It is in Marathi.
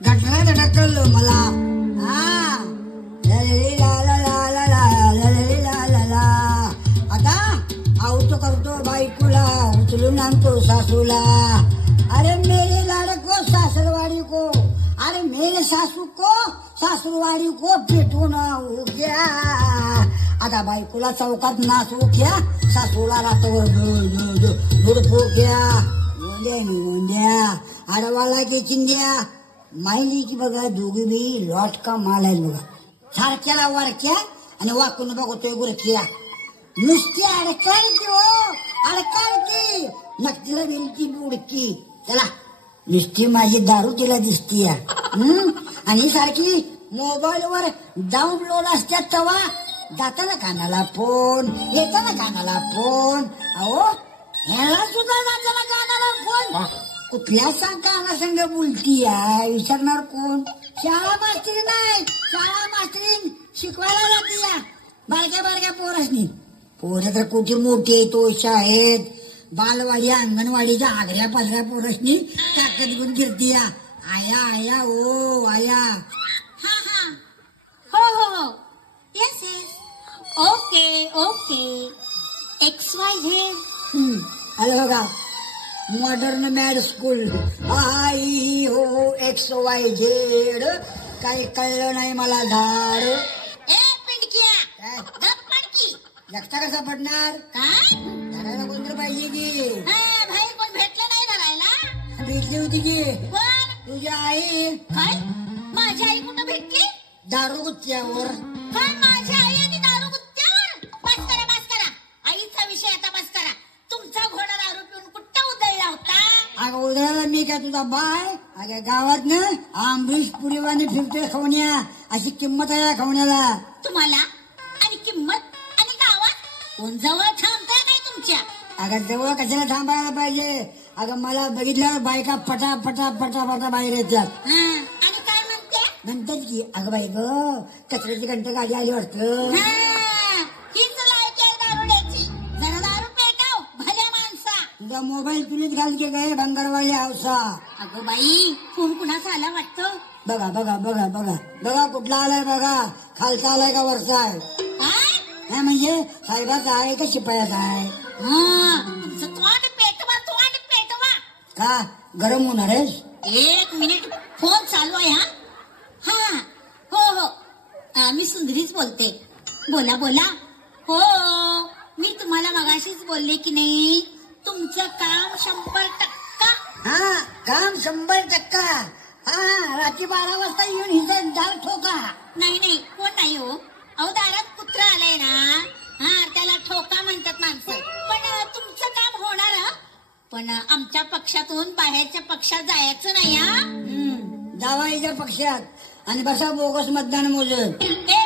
घटनात ढकललो मला. हा ललली ला ला ला ला ला ललली ला ला ला. आता आऊतो करतो बायकोला, उचलून आणतो सासूला. अरे मेरे लाडको सासरवाडी को, अरे मेरे सासू को सासरवाडी को पेटून हो गया. आता बायकोला चौकात नाचू घ्या, सासूला रातवर धुडपो घ्या. गोंड्या नि गोंड्या आडवाला की चिंध्या माहिली की बघा दोघी बी लॉट का माल आहेत बघा. सारख्याला वारक्या आणि वाकून बघतोय गुरख्या. नुसती अडकाडकी हो अडकाडकी, नक्तीला बेलची बुडकी. चला नुसती माझी दारू तिला दिसतीय. आणि सारखी मोबाईल वर डाऊनलोड असतात तवा जाताना कानाला फोन, येताना कानाला फोन. अहो ह्याला सुद्धा जाताना कानाला फोन. कुठल्या काना संग बोलती आहे विचारणार कोण? शाळा मास्त्री नाही, शाळा मास्त्रीन शिकवायला जाती या बारक्या बारक्या पोरासनी. पोरं तर कुठे मोठी येतो शाळेत, बालवाडी अंगणवाडीच्या आगऱ्या पाजऱ्या पोरासनी ताकद घेऊन फिरती या. आया आया ओ आया. हा हा हो हो हो yes yes okay okay XYZ. आलं बघा मॉडर्न मॅड स्कूल. आई हो XYZ. काही कळलं नाही मला धाड. ए पिंडकिया काय गप पडकी. एकटा कसा पडणार? काय धरायला कोणतरी पाहिजे की. भाई कोण भेटलं नाही धरायला? भेटली होती की पण तुझी आई काय माझी आई कुठं भेटली? दारू गुत्त्यावर. काय माझी आई आणि दारू गुत्त्यावर? बस करा आईचा विषय आता बस करा. तुमचा घोडा दारू पिऊन कुठं उधळला होता? अगं उधळायला मी काय तुझा बाय? अगं गावात ना आंबरीश पुरीवाने फिरतोय खवण्या. अशी किंमत आहे या खवण्याला. तुम्हाला आणि किंमत आणि गावात कोण जवळ थांबताय काय तुमच्या? अगं जवळ कशाला थांबायला पाहिजे? अगं मला बघितल्यावर बायका पटा पटा पटा पटा बाहेर येतात. आणि काय म्हणते? नंतर की अगं बाई ग कचऱ्याची घंटा गाडी आली वाटतं. हीच लायकी आहे दारुड्याची. जरा दारू पेटाव भल्या माणसा. तुझा मोबाईल तुलीच घाल की काय भंगारवाली हौसा. अगं बाई फोन कुणाचा आला वाटतं? बघा बघा बघा बघा बघा कुठला आलाय बघा. खालचा आलाय का वरचा आहे? काय नाही म्हणजे साहेबाचा आहे का शिपायाचा आहे? तुमचं तोंड पेटवा. का गरम होणार आहेस? एक मिनिट फोन चालू आहे. हा हो हो मी सुंदरीच बोलते. बोला बोला. हो मी तुम्हाला मगाशीच बोलले की नाही तुमचं काम 100%. हा काम 100%. हा रात्री 12 वाजता येऊन हिचं दार ठोका. नाही कोण नाही हो. अहो दारात कुत्रा आलाय ना, त्याला ठोका म्हणतात माणसं. पण तुमचं काम होणार. पण आमच्या पक्षातून बाहेरच्या पक्षात जायचं नाही. जावायच्या पक्षात आणि बसा बोगस मतदान मोजत. ए